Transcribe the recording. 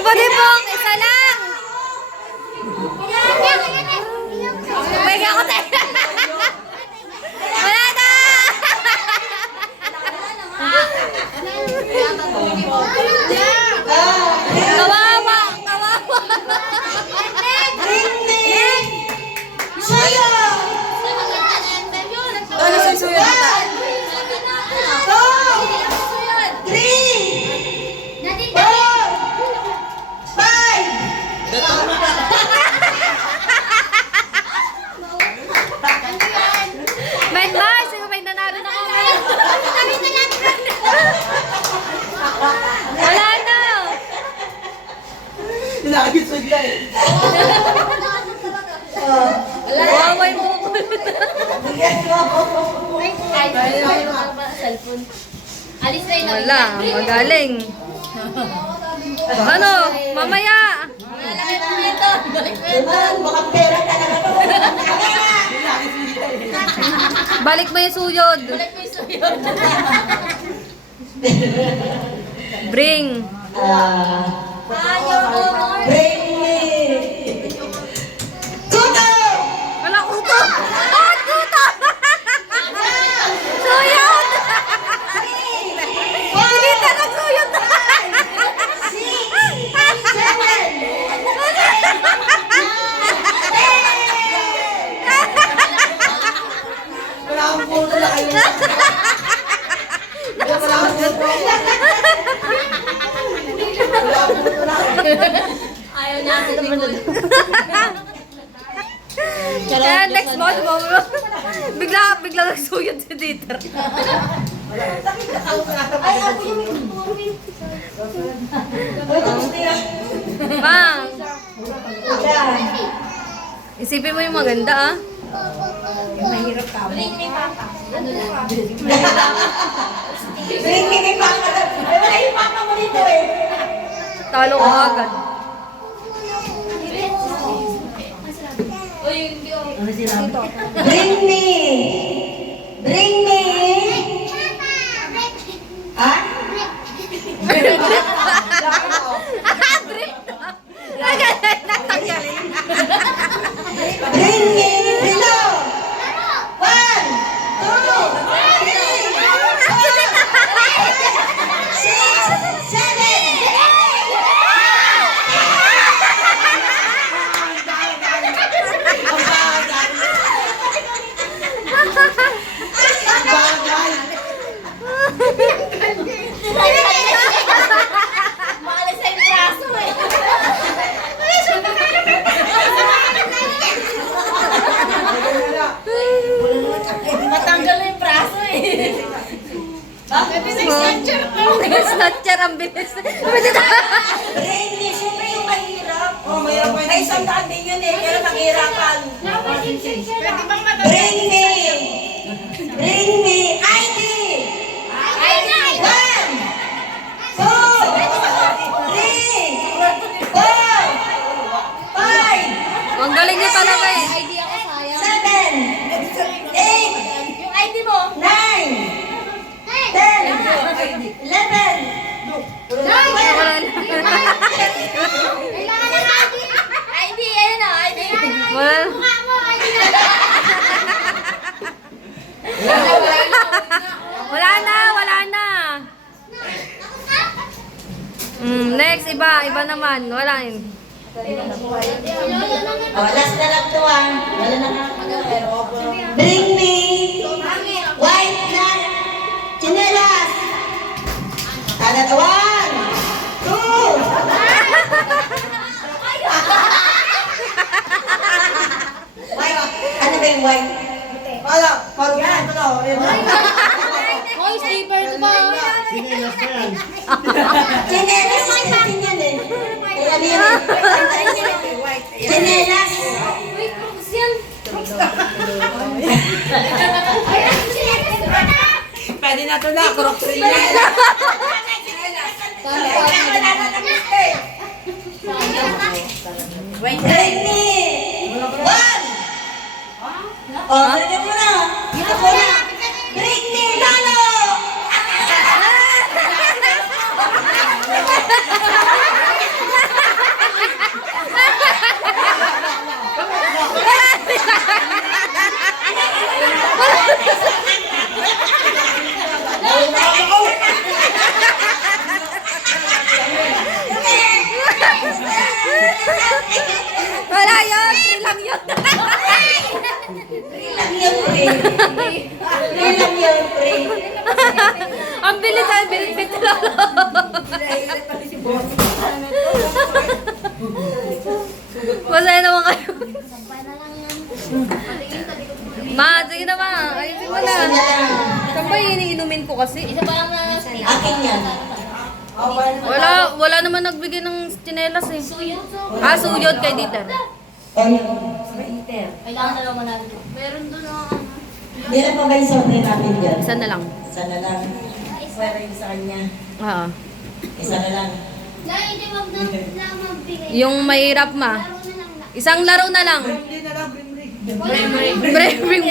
Pag-ibong, isa lang. Pwede ako tayo. Wala na. Kawawa, kawawa. Suyo! Ano sa suyo dito? 2, 3, 4, 5. Ben Mars, sino may nanalo na kami? Wala na. Nakakit sila eh. Waway mo. Alis na yun. Wala, magaling. Ano, mamaya. Malaki po ito. Mukhang pera talaga to. Balik mo yung suyod. Balik mo yung suyod. Bring. Ayaw ko more. Bring me. Kuto! Wala, kuto. Ah, kuto. Suyod. Hindi ka nagsuyod. 6, 7, Wala akong puno na kayo. Wala akong puno. Ayaw natin ikot. Kaya next month mo, bigla nagsuyod si Dieter. Ay, ako yung Bang, isipin mo yung maganda ah. mahirap ka mo. Bring me papa. Ano lang? Bring me kay Papa. Ay, wala yung Papa mo dito eh. Talo ko agad. O yung hindi ako. Bring me. Bring me. Ha? Bring me below. 1, 2, 3, 4, 5, 6, 7. Maalis sa yung braso eh. Matanggal na yung braso eh. Bakit? Snatcher ko. Snatcher ang bilis. Bring me. Siyempre yung mahirap. Ay, isang daan din yun eh. Pero naghihirapan. Bring me. Bring me. ID. Ay na! 1, 2, 3, 4, 5, Ang galing niyo talaga eh. ID ako sayang. 7, 8, Yung ID mo? 9, 10, 11, Wala na. Kailangan ng ID. ID, ayun o, ID. Wala. Mukha mo, ID na. Wala na, wala na. Next, iba naman. Wala yun. Oh, last na lang to ah. Wala na nga. Bring me white na chinelas. Kada 1, 2. White. Ano ba yung white? Wala, parang ganito na. Hoy, sleeper to ba? Chinelas. Chinelas. ano yan? Chinelas. Uy, Cruz yan. Pwede na ito na, crocs rin yan. Britney. One. Oh, ganyan mo na. Dito ko na. Britney Lalo. Wala yun! Free lang yun! Free lang yun, pre. Free lang yun, pre. Ang bilis ang bilis lang. Masaya naman kayo. Ma, sige na ma. Ayusin mo na. Saan ba yung iniinumin ko kasi? Isa pa lang na Akin yan. Wala naman nagbigay ng tsinelas eh. Suyod. Suyod kay Dieter. Kailangan na lang manalo. Meron doon ang... Meron pa ba yung sobre natin dyan? Isa na lang. Isa na lang. Pwede yung sa kanya. Oo. Isa na lang. Hindi, wag na lang magbigay. Yung mahirap ma. Laro na lang. Isang laro na lang. Hindi na lang, bring. Bring.